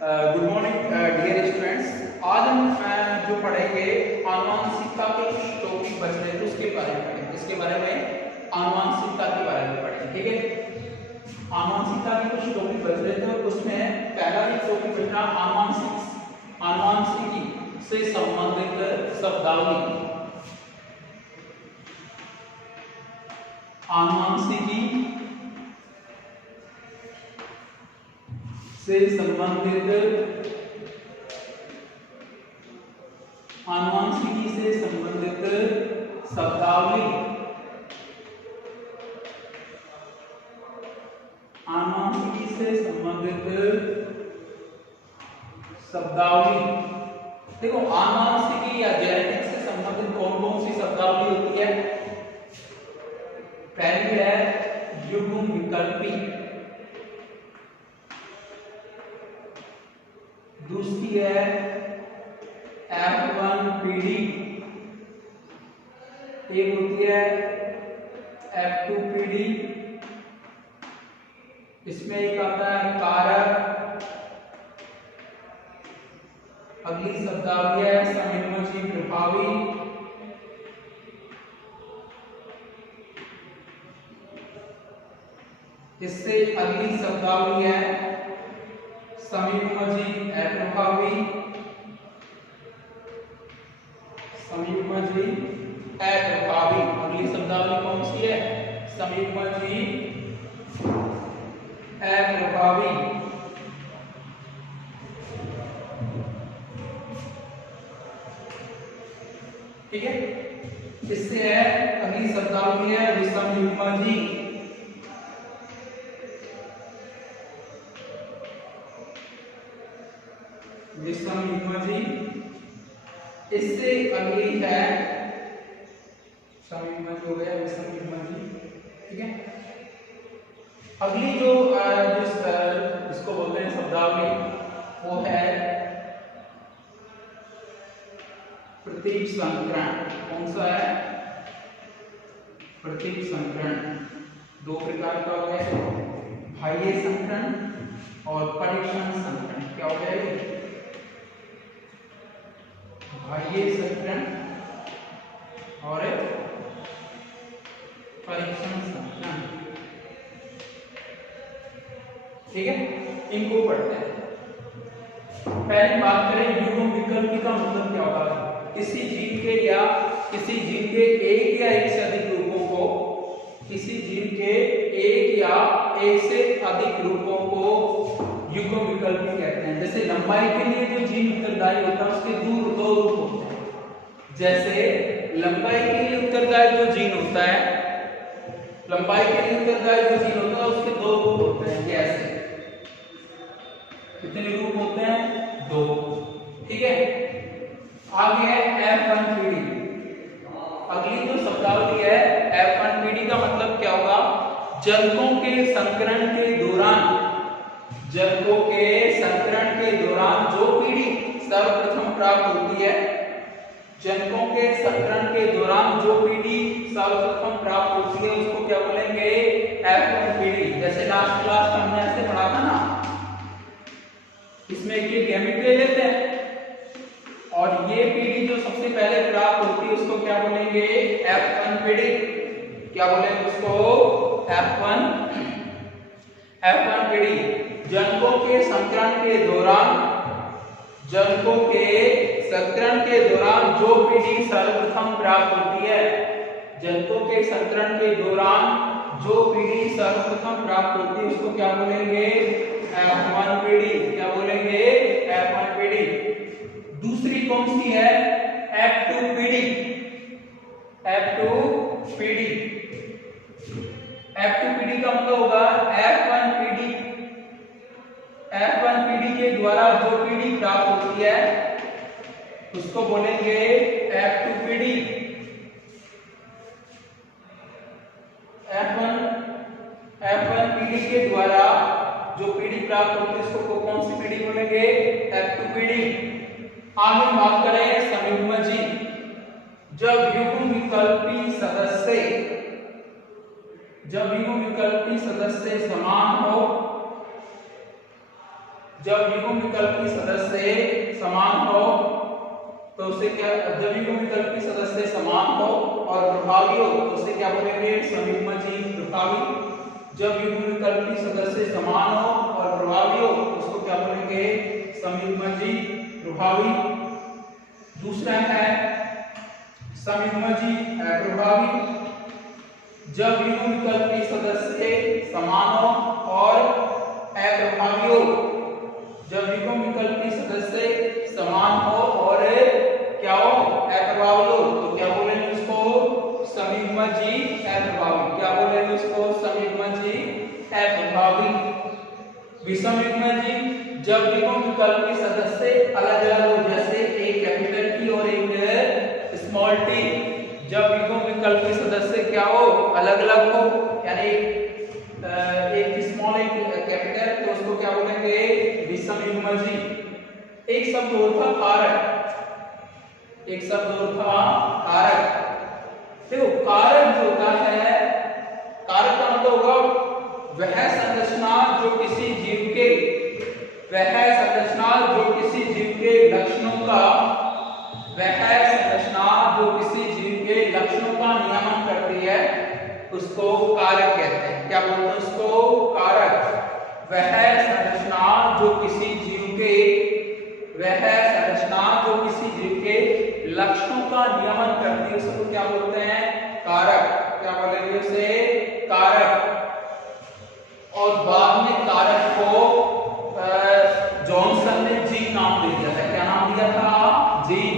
Good morning dear students. आज हम जो पढ़ेंगे आनुवंशिकता के कुछ टॉपिक बच रहे थे उसके बारे में पढ़ेंगे। इसके बारे में आनुवंशिकता के बारे में पढ़ेंगे, ठीक है। आनुवंशिकता के कुछ टॉपिक बच रहे थे, उसमें पहला ही टॉपिक बच रहा आनुवंशिकी से संबंधित शब्दावली। आनुवंशिकी से संबंधित शब्दावली। आनुवंशिकी से संबंधित शब्दावली। देखो, आनुवंशिकी या जेनेटिक्स से संबंधित कौन कौन सी शब्दावली होती है? पहली है युग्म विकल्पी, दूसरी है F1 पीढ़ी, एक होती है F2 पीढ़ी, इसमें एक आता है कारक, अगली शब्दावली है समिग्मजी प्रभावी, इससे अगली शब्दावली है समिग्मजी अप्रभावी, समिग्मजी अप्रभावी। अगली शब्दावली कौन सी है? समिग्मजी अप्रभावी। ठीक है, इससे है अगली शब्दावली है विषम युग्मजी, विषम युग्मजी। इससे अगली है समिग्मजी हो गया, विषम युग्मजी। ठीक है, अगली जो इसको बोलते हैं शब्दावली, वो है प्रतीक संकरण। कौन सा है? प्रतीक संकरण। दो प्रकार का हो गया, बाह्य संकरण और परीक्षण संकरण। क्या हो गया? बाह्य संकरण और परीक्षण संकरण। ठीक है, इनको पढ़ते हैं। पहली बात करें युग्म विकल्पी का मतलब क्या होता है? किसी जीन के एक या एक से अधिक रूपों को, किसी जीन के एक या एक से अधिक रूपों को युग्म विकल्पी कहते हैं। जैसे लंबाई के लिए जो जीन उत्तरदायी होता है उसके दो रूप होते हैं। जैसे लंबाई के लिए उत्तरदायी जो जीन होता है, लंबाई के लिए उत्तरदायी जो जीन होता है उसके दो रूप होते हैं। कैसे? कितने रूप होते हैं? दो। ठीक है, आगे है F1 पीढ़ी। अगली जो शब्दावली है F1 पीढ़ी का मतलब क्या होगा? जनकों के संकरण के दौरान, जनकों के संकरण के दौरान जो पीढ़ी सर्वप्रथम प्राप्त होती है, जनकों के संकरण के दौरान जो पीढ़ी सर्वप्रथम प्राप्त होती है उसको क्या बोलेंगे? F1 पीढ़ी। जैसे लास्ट क्लास में हमने ऐसे पढ़ा था ना, इसमें ये गैमेट ले लेते हैं और ये पीढ़ी जो सबसे पहले प्राप्त होती है उसको क्या बोलेंगे? F1 पीढ़ी। क्या बोलेंगे उसको? F1 पीढ़ी। जनकों के संकरण के दौरान, जनकों के संकरण के दौरान जो पीढ़ी सर्वप्रथम प्राप्त होती है, जनकों के संकरण के दौरान जो पीढ़ी सर्वप्रथम प्राप्त होती है उसको क्या बोलेंगे? F1 पीढ़ी। क्या बोलेंगे? F1 पीढ़ी। दूसरी कौन सी है? F2 पीढ़ी। F2 पीढ़ी। F2 पीढ़ी का मतलब होगा F1 पीढ़ी, F1 पीढ़ी के द्वारा जो पीढ़ी प्राप्त होती है उसको बोलेंगे F2 पीढ़ी। F1 पीढ़ी के द्वारा जो पीढ़ी प्राप्त होती है उसको कौन सी पीढ़ी बोलेंगे? F2 पीढ़ी। आगे बात करें समिग्मजी। जब युग्म विकल्पी सदस्य जब युग्म विकल्पी सदस्य समान हो, जब युग्म विकल्प की सदस्य समान हो तो उसे क्या, जब युग्म विकल्प की सदस्य समान हो और प्रभावी हो तो उसे क्या बोलेंगे, समिग्मजी प्रभावी। जब युग्म विकल्प की सदस्य समान हो और प्रभावी हो तो उसको क्या बोलेंगे, समिग्मजी प्रभावी। दूसरा है समिग्मजी अप्रभावी। जब युग्म विकल्प की सदस्य समान हो और अप्रभावी हो, जब युग्म विकल्प की सदस्य समान हो और क्या हो, अप्रभावी हो तो क्या बोलेंगे उसको, समिग्मजी अप्रभावी। क्या बोलेंगे उसको, समिग्मजी अप्रभावी। विषमयुग्मजी, जब युग्म विकल्प की सदस्य अलग अलग हो, जैसे एक कैपिटल टी और एक स्मॉल टी, जब युग्म विकल्प के सदस्य क्या हो, अलग अलग हो, यानी एक स्मॉल एक कैपिटल, तो उसको क्या बोलेंगे, विषमयुग्मजी। एक शब्द और था कारक, एक शब्द और था कारक। देखो कारक जो होता है, कारक का मतलब होगा वह संरचना जो किसी जीव के, वह संरचना जो किसी जीव के लक्षणों का, वह संरचना जो किसी जीव के लक्षणों का नियमन करती है उसको कारक कहते हैं। क्या बोलते हैं उसको, कारक। वह संरचना जो किसी जीव के, वह संरचना जो किसी जीव के लक्षणों का नियमन करती है उसको क्या बोलते हैं, कारक। क्या बोलेंगे उसे, कारक। और बाद में कारक को जॉनसन ने जीन नाम दे दिया था। क्या नाम दिया था, जीन।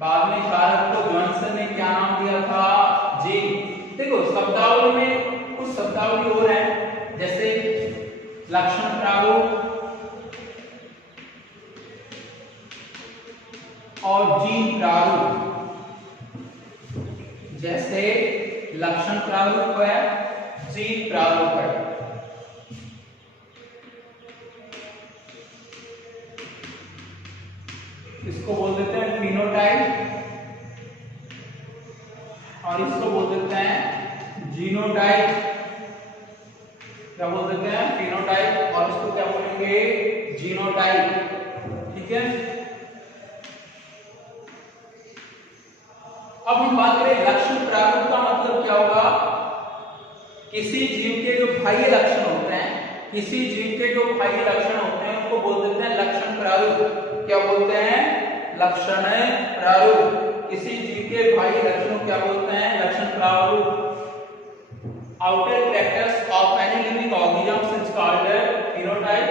बाद में कारक को जॉनसन ने क्या नाम दिया था, जीन। देखो शब्दावली में कुछ शब्दावली और है, जैसे लक्षण प्रारूप और जीन प्रारूप। जैसे लक्षण प्रारूप है, जीन प्रारूप है। इसको बोल देते हैं फिनोटाइप और इसको बोल देते हैं जीनोटाइप। क्या बोल देते हैं, फिनोटाइप, और इसको क्या बोलेंगे, जीनोटाइप। ठीक है। अब हम बात करें लक्षण प्रारूप का मतलब क्या होगा। किसी जीव के जो बाह्य लक्षण होते हैं, किसी जीव के जो बाह्य लक्षण होते हैं उनको बोल देते हैं लक्षण प्रारूप। क्या बोलते हैं, लक्षण प्रारूप। किसी जीव के बाह्य लक्षणों क्या बोलते हैं, लक्षण प्रारूप। Outer characters of any living organism is called phenotype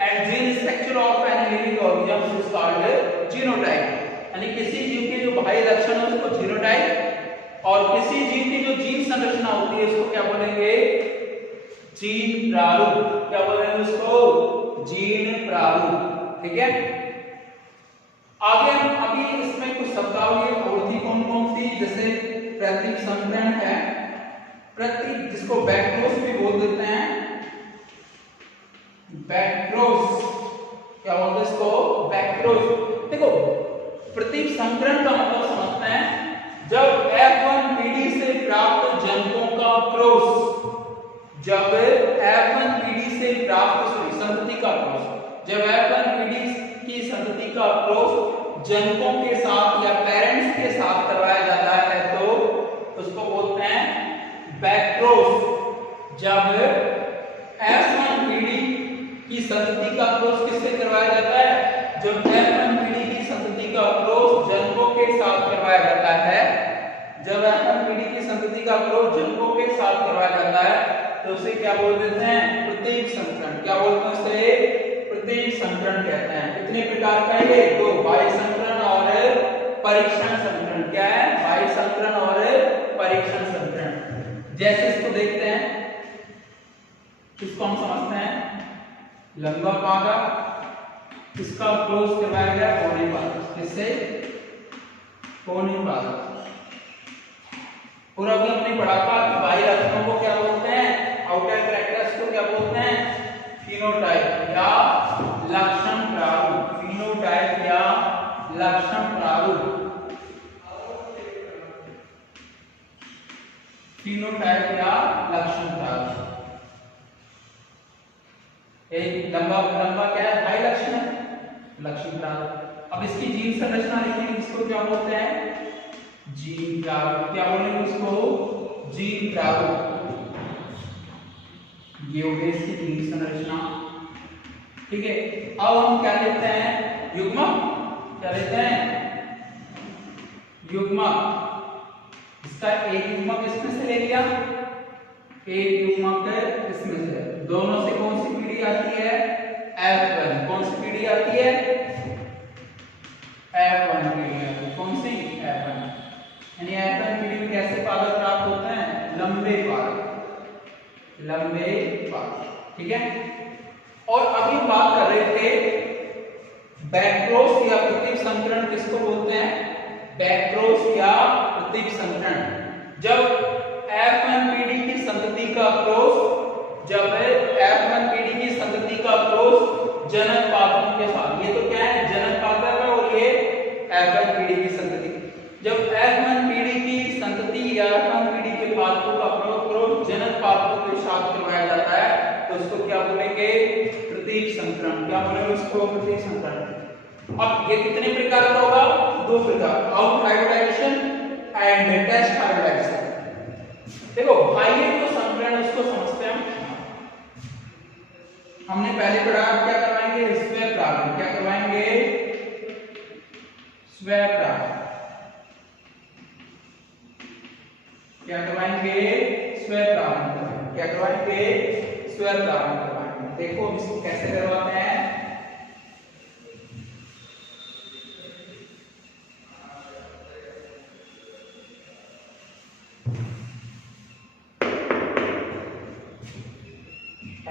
and gene structure of any living organism is called genotype. यानी किसी जीव के जो बाह्य लक्षण है उसको जीनोटाइप, और किसी जीव की जो जीन संरचना होती है उसको क्या बोलेंगे, जीन प्रारूप। क्या बोलेंगे उसको, जीन प्रारूप। ठीक है। आगे हम अभी इसमें कुछ शब्दावली और थी, कौन कौन सी, जैसे प्रतीक संकरण है, प्रतीक जिसको बैक्ट्रोस भी बोल देते हैं, बैक्ट्रोस। क्या बोलते हैं इसको, बैक्ट्रोस। देखो प्रतीक संकरण का मतलब समझते हैं, जब F1 पीढ़ी से प्राप्त जनकों का क्रॉस, जब F1 पीढ़ी से प्राप्त संतति का क्रॉस, जब F1 पीढ़ी की संतति का क्रॉस जनकों के साथ या पेरेंट्स के साथ करवाया जाता है तो उसको बोलते हैं बैक्ट्रोस। जब F1 पीढ़ी की संतति का क्रॉस किससे करवाया जाता है, जब F1 पीढ़ी की संतति का क्रॉस जनकों के साथ करवाया जाता है, जब F1 पीढ़ी की संतति का क्रॉस जनकों के साथ करवाया जाता है तो उसे क्या बोल देते हैं, प्रतीक संकरण। क्या बोलते हैं उसे, प्रतीक संकरण कहते हैं। कितने प्रकार का है ये, दो, बाह्य संकरण और परीक्षण संकरण। क्या है, बाह्य संकरण और परीक्षण संकरण। जैसे इसको देखते हैं, इसको हम समझते हैं लंबा पागा, इसका क्लोज करवाया गया कोने पागा, इससे कोने पागा। और अभी हमने पढ़ा था कि बाह्य लक्षणों को क्या बोलते हैं, आउटर कैरेक्टर्स को क्या बोलते हैं, फिनोटाइप या लक्षण प्रारूप। फिनोटाइप या लक्षण प्रारूप, फिनोटाइप या लक्षण प्रारूप। ये लंबा लंबा क्या है, हाई लक्षण है, लक्षण प्रारूप। अब इसकी जीन संरचना लिखेंगे, इसको क्या बोलते हैं, जीन प्रारूप। क्या बोलेंगे इसको, जीन प्रारूप। ये हो गई इसकी जीन संरचना, ठीक है। अब हम क्या लेते हैं, युग्मक। क्या लेते हैं, युग्मक। इसका एक युग्मक इसमें से ले लिया, एक युग्मक इसमें से, दोनों से कौन सी पीढ़ी आती है, F1। कौन सी पीढ़ी आती है, F1 पीढ़ी आती है। कौन सी, F1। यानी F1 पीढ़ी में कैसे पादप प्राप्त होते हैं, लंबे पादप, लंबे पादप, ठीक है। और अभी बात कर रहे थे बैक्रोस या प्रतीप संकरण किसको बोलते हैं, बैक्रोस या प्रतीप संकरण। जब F1 पीढ़ी की संतति का क्रॉस, जब F1 पीढ़ी की संतति का क्रॉस जनक पादपों के साथ, ये तो क्या है, जनक पादप है, और ये F1 पीढ़ी की संतति। जब F1 पीढ़ी की संतति या F1 पीढ़ी के पादपों का क्रॉस जनक पादपों के साथ करवाया जाता है, तो उसको क्या बोलेंगे, प्रतीप संकरण। क्या बोलेंगे उसको, प्रतीप संकरण। अब ये कितने प्रकार का होगा, दो प्रकार, out hybridization and test hybridization. देखो बाह्य जो संकरण उसको समझते हैं हमने पहले पढ़ा, क्या करवाएंगे, स्वयं प्रारूप। क्या करवाएंगे, स्वयं प्रारूप। क्या करवाएंगे, स्वयं प्रारूप। क्या करवाएंगे, स्वयं प्रारूप करवाएंगे। देखो इसको कैसे करवाते हैं,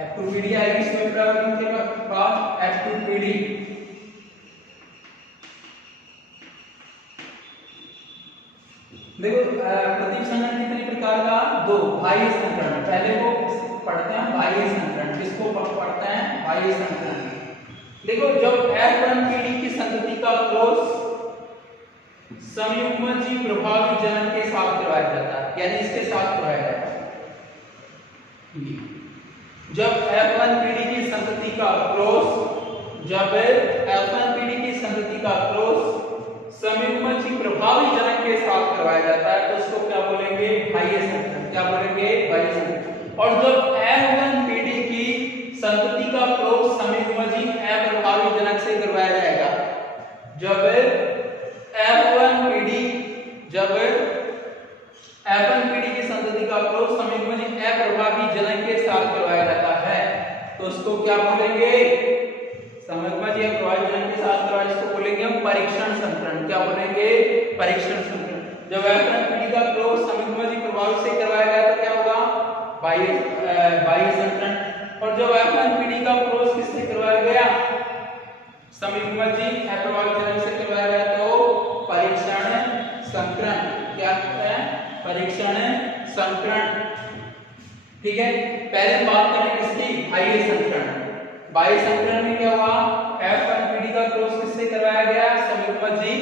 F2 पीढ़ी आएगी स्वयं प्रारूप के बाद, F2 पीढ़ी। देखो प्रतीप संकरण कितने प्रकार का, दो, बाह्य संकरण। पहले वो पढ़ते हैं बाह्य संकरण, किसको पढ़ते हैं, बाह्य संकरण। देखो जब F1 पीढ़ी की संतति का क्रॉस समयुग्मजी प्रभावी जनक के साथ करवाया जाता है, यानी इसके साथ करवाया जाता है। जब F1 पीढ़ी की संतति का क्रॉस, जब F1 पीढ़ी की संतति का क्रॉस समयुग्मजी प्रभावी जनक के साथ करवाया जाता है, तो उसको क्या बोलेंगे, बाह्य संकरण। क्या बोलेंगे, बाह्य संकरण। और जब F1 पीढ़ी की संतति का क्रॉस समयुग्मजी अप्रभावी जनक से करवाया जाएगा, जब F1 पीढ़ी की संतति का क्रॉस समयुग्मजी अप्रभावी जनक के साथ करवाया जाता है, तो उसको क्या बोलेंगे, समयुग्मजी अप्रभावी जनक के साथ करवाया, इसको बोलेंगे हम परीक्षण संकरण। क्या बोलेंगे, परीक्षण संकरण। जब F1 पीढ़ी का क्रॉस समयुग्मजी प्रभावी से करवाया गया तो क्या होगा, बाह्य संकरण। और जब F1 पीढ़ी का क्रॉस किससे करवाया गया, समयुग्मजी अप्रभावी जनक से करवाया गया, तो परीक्षण संकरण। क्या कहते हैं, परीक्षण संकरण, ठीक है। पहले बात करें किसकी, बाह्य संकरण। बाह्य संकरण में क्या हुआ, F1 पीढ़ी का क्रॉस किससे करवाया गया, समयुग्मजी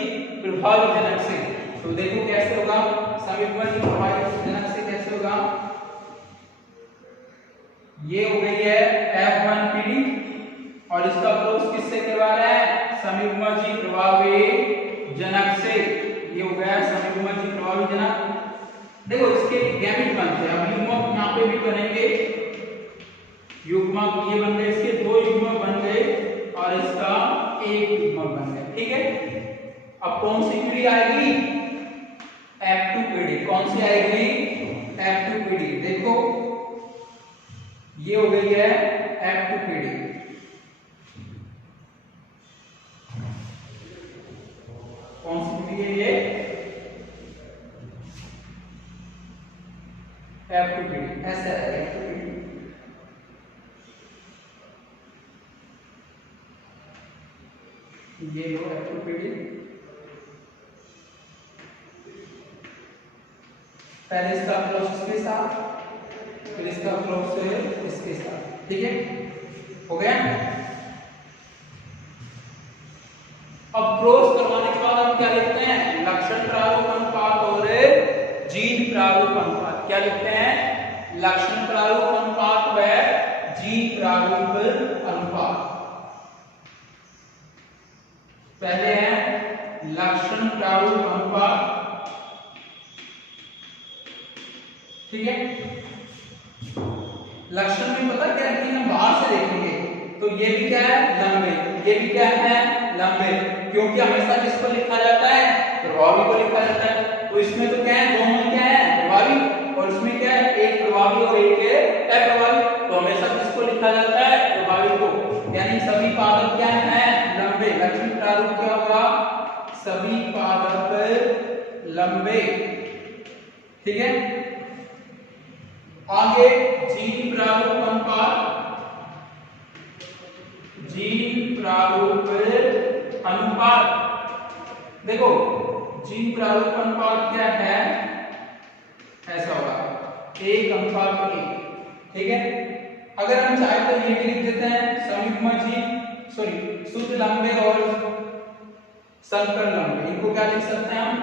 प्रभावी जनक से। तो देखो कैसे होगा, समयुग्मजी प्रभावी जनक से कैसे होगा, ये हो गई है F1 पीढ़ी, और इसका क्रॉस किससे करवाया है, समयुग्मजी प्रभावी जनक से। ये हो गया समयुग्मजी प्रभावी जनक। देखो इसके गैमेट बनते हैं, अब युग्मक यहाँ पे भी बनेंगे, युग्मक ये बन गए, इसके दो युग्मक बन गए और इसका एक युग्मक बन गया, ठीक है। अब कौन सी पीढ़ी आएगी, F2 पीढ़ी। कौन सी आएगी, F2 पीढ़ी। देखो ये हो गई है F2 पीढ़ी। कौन सी पीढ़ी है ये, F2 पीढ़ी। ऐसा है F2 पीढ़ी। ये लो F2 पीढ़ी। पहले इसका क्रॉस इसके साथ, फिर इसका क्रॉस इसके साथ, ठीक है, हो गया। अब क्रॉस करवाने के बाद हम क्या लिखते हैं, लक्षण प्रारूप अनुपात और जीन प्रारूप अनुपात। क्या लिखते हैं, लक्षण प्रारूप अनुपात व जीन प्रारूप अनुपात। पहले है लक्षण प्रारूप अनुपात, ठीक है। लक्षण में पता क्या है कि हम बाहर से देखेंगे तो ये भी क्या है लंबे, ये भी क्या है लंबे, क्योंकि हमेशा किसको लिखा जाता है प्रभावी को लिखा जाता है। तो इसमें तो क्या है दोनों क्या है प्रभावी, और इसमें क्या है एक प्रभावी और एक अप्रभावी, तो हमेशा किसको लिखा जाता है प्रभावी को, यानी सभी पादप क्या है लंबे। लक्षण प्रारूप क्या होगा सभी पादप लंबे, ठीक है। आगे जीन प्रारूप अनुपात, जीन प्रारूप अनुपात, देखो जीन प्रारूप अनुपात क्या है ऐसा होगा 1:1, ठीक है। अगर हम चाहे तो ये भी लिख देते हैं समीपमजी शुद्ध लंबे और संकर लंबे, इनको क्या लिख सकते हैं हम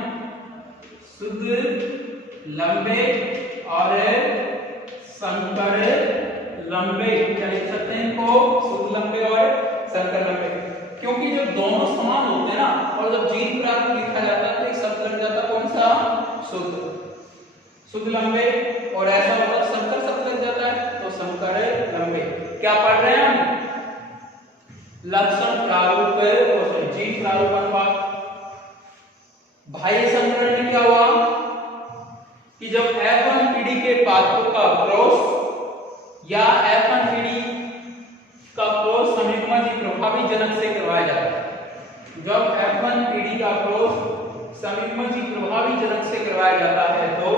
शुद्ध लंबे और संकर लंबे, क्या लिख सकते हैं इनको शुद्ध लंबे और संकर लंबे, क्योंकि जब दोनों समान होते हैं ना और जब जीन प्रारूप लिखा जाता है तो एक शब्द लग जाता है कौन सा शुद्ध लंबे, और ऐसा होता संकर शब्द लग जाता है तो संकर लंबे। क्या पढ़ रहे हैं हम लक्षण प्रारूप और जीन प्रारूप अनुपात। बाह्य संकरण में क्या हुआ कि जब F1 पीढ़ी के पादपों का क्रॉस या F1 पीढ़ी का क्रॉस समीपमजी प्रभावी जनक से करवाया जाता है, जब F1 पीढ़ी का क्रॉस समीपमजी प्रभावी जनक से करवाया जाता है तो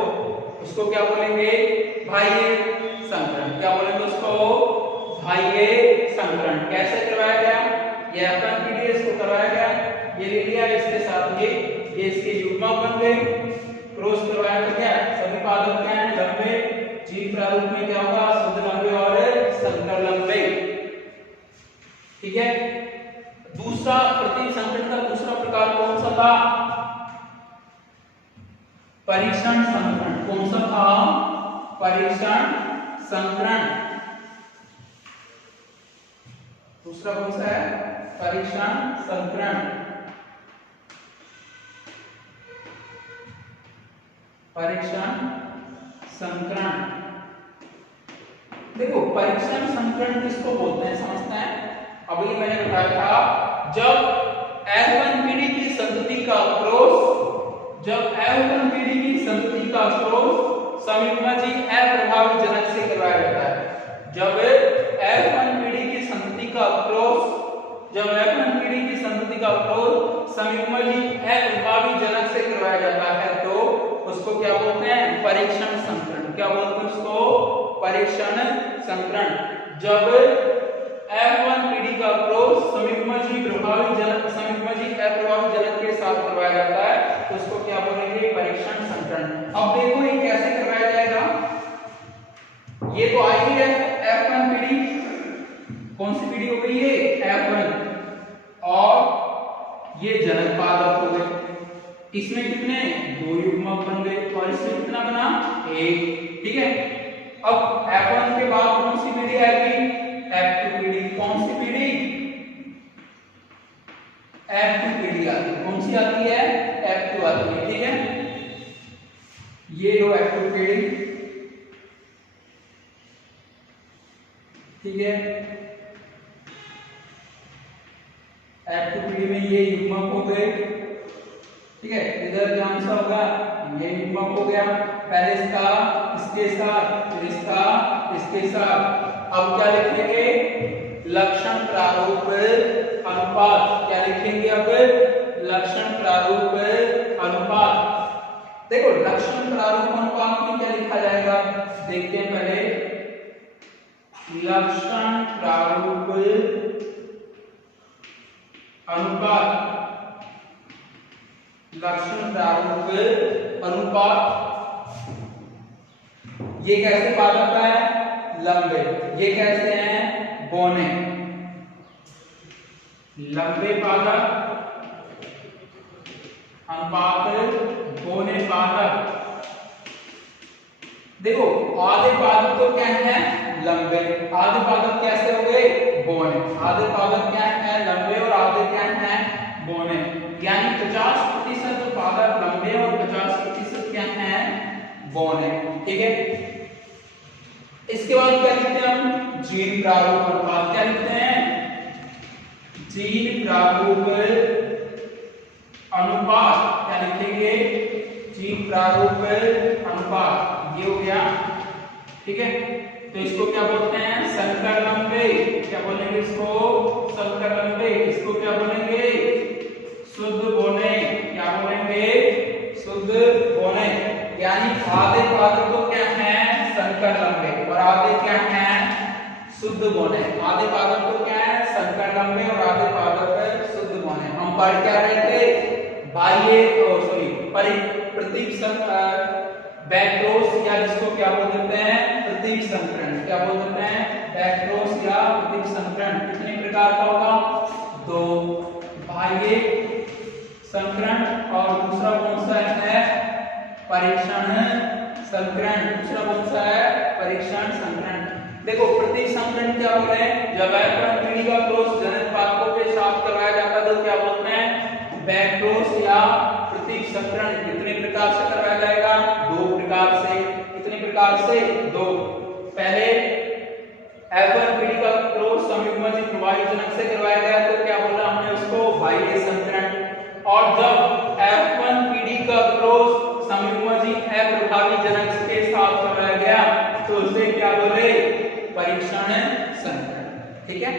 उसको क्या बोलेंगे बाह्य संकरण, क्या बोलेंगे उसको बाह्य संकरण। कैसे करवाया गया ये F1 पीढ़ी इसको करवाया गया, ये ले लिया इसके साथ ये इसके युग्मक बन गए, क्रॉस करवाया तो क्या सभी पादप क्या है लंबे, जीन प्रारूप में क्या होगा शुद्ध लंबे और संकर लंबे, ठीक है। दूसरा प्रतिसंकरण का दूसरा प्रकार कौन सा था परीक्षण संकरण, कौन सा था परीक्षण संकरण, दूसरा कौन सा है परीक्षण संकरण, परीक्षण संकरण। देखो परीक्षण संकरण किसको बोलते हैं समझते हैं। अभी मैंने बताया था जब F1 पीढ़ी की संतति का क्रॉस, जब F1 पीढ़ी की संतति का क्रॉस समीपमजी अप्रभावी जनक से करवाया जाता है, जब F1 पीढ़ी की संतति का क्रॉस, जब F1 पीढ़ी की संतति का क्रॉस समीपमजी अप्रभावी जनक से करवाया जाता है तो उसको क्या बोलते हैं परीक्षण संकरण, क्या बोलते हैं उसको परीक्षण संकरण। जब F1 पीढ़ी का क्रॉस समीपमजी प्रभावी जनक समीपमजी अप्रभावी जनक के साथ करवाया जाता है तो उसको क्या बोलेंगे परीक्षण संकरण। अब देखो ये कैसे करवाया जाएगा, ये तो आई है F1 पीढ़ी, कौन सी पीढ़ी हो गई ये F1, और ये जनक पादप हो गए, इसमें कितने 2 युग्मक बन गए और इसमें कितना बना 1, ठीक है। अब F1 के बाद कौन सी पीढ़ी आएगी F2 पीढ़ी, कौन सी पीढ़ी F2 पीढ़ी आती है, कौन सी आती है F2 आती है, ठीक है। ये लो F2 पीढ़ी, ठीक है। F2 पीढ़ी में ये युग्मक हो गए, ठीक है। इधर कौन सा होगा ये युग्मक हो गया, पहले इसका इसके साथ फिर इसका इसके साथ। अब क्या लिखेंगे लक्षण प्रारूप अनुपात, क्या लिखेंगे अब लक्षण प्रारूप अनुपात। देखो लक्षण प्रारूप अनुपात में क्या लिखा जाएगा देखते हैं पहले, लक्षण प्रारूप अनुपात, लक्षण प्रारूप अनुपात। ये कैसे पादप है लंबे, ये कैसे हैं बौने, लंबे पादप अनुपात बौने पादप। देखो आधे पादप तो क्या है लंबे, आधे पादप कैसे हो गए बौने, आधे पादप क्या है लंबे और आधे क्या है बौने, यानी 50% पादप लंबे और 50% क्या हैं, बौने। ठीक है, इसके बाद क्या लिखते हैं हम, जीन प्रारूप अनुपात। क्या लिखते हैं, जीन प्रारूप अनुपात। क्या लिखेंगे, जीन प्रारूप अनुपात, ये हो गया। ठीक है, तो इसको क्या बोलते हैं, संकर लंबे। क्या बोलेंगे इसको, संकर लंबे। इसको क्या बोलेंगे, शुद्ध बौने। क्या बोलेंगे, शुद्ध बौने। यानी आधे पादप तो क्या है, संकर लंबे, और आधे क्या है, शुद्ध बौने। आधे पादप तो क्या है, संकर लंबे, और आधे पादप शुद्ध बौने। हम पढ़ क्या रहे थे, बाह्य प्रतीक बैक्रोस, या जिसको क्या बोल देते हैं, प्रतीक संकरण। क्या बोल देते हैं, बैक्रोस या प्रतीक संकरण। कितने प्रकार का होगा, दो, बाह्य संकरण और दूसरा कौन सा है, परीक्षण संकरण। दूसरा कौन सा है, परीक्षण संकरण। देखो प्रतीक संकरण क्या हो रहे हैं, जब एफ1 पीढ़ी का क्रॉस जनक पादपों के साथ करवाया जाता है तो क्या बोलते हैं, बैक्रोस या प्रतीक संकरण। कितने प्रकार से करवाया जाएगा, दो प्रकार से। कितने प्रकार से, दो। पहले एफ1 पीढ़ी का क्रॉस संयुग्मजित प्रवाही जनक से करवाया गया तो क्या बोला हमने उसको, बाह्य संकरण। और जब F1 पीढ़ी का क्रॉस संयुग्मजित अप्रभावी जनक के साथ करवाया गया तो उसे क्या बोले, परीक्षण संकरण। ठीक है।